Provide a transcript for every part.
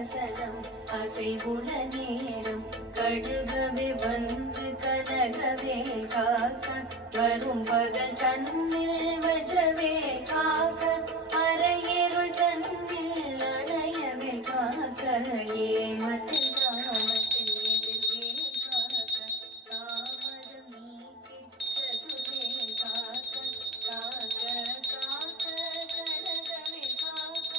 வசனம் அசைவுள்ள நேரம் கடுகவே வந்து கனகவே காக்க வரும் பகல் தன்னில் வஜவே காக்க அரையருள் தன்னில் அணையவே காக்க ஏமத்தில் காமத்தில் எதிர்வே காக்க காமதம் நீக்கி சதுவே காக்க காக்க காக்க கனகவே காக்க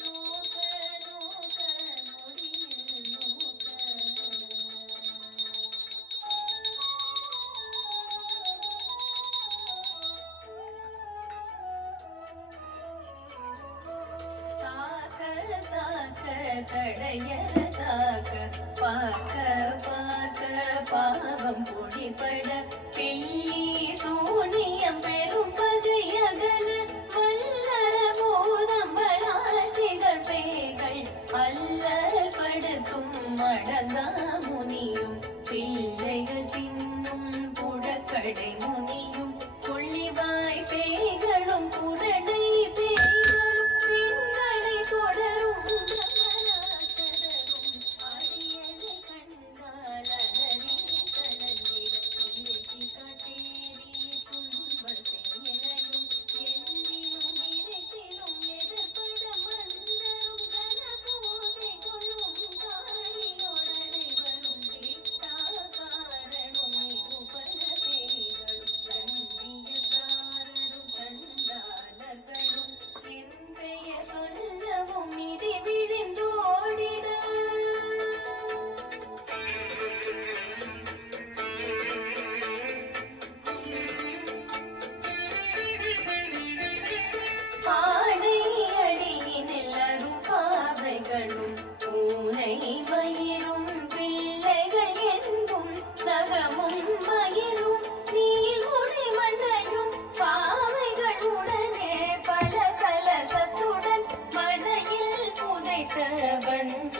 நோக்க நோக்க நொடியில் நோக்க தாக்க தாக்க தடையற தாக்க பார்க்க பார்க்க பாவம் பொடிபட பில்லி சூனியம் பெரும் பகையகல வல்ல போதம்பளாட்சிகள் பேய்கள் அல்லல் படுத்தும் அடங்கா முனியும் பிள்ளைகள் தின்னும் புழக்கடை முனியும் கொள்ளிவாய் பேய்களும் குரடை பேய்களும் பெண்களை தொடரும் பிரம்மராட்சதரும் அடியதை கண்டால் அதனே கலங்கிட இறைச்சி காட்டேறி துன்ப செயலையும் எந்தினும் இறைத்திலும் எதிர்பட மந்தரும் கன பூசை கொள்ளும் காரியோடனை வரும் கிட்டா காரணம் நிருபல பேய்களும் கண்டியக்காரரும் சண்டாளர்களும் என் பெயர் சொல்லவும் இடி விழிந்தோடிட பாடை அடியினில் அரும் பாவைகளும் பூனை மயிரும் பிள்ளைகள் என்பும் நகமும் மயிரும் நீள்முடி மண்ணையும் பாவைகள் உடனே பல கலசத்துடன் மனையில் புதைத்த வஞ்ச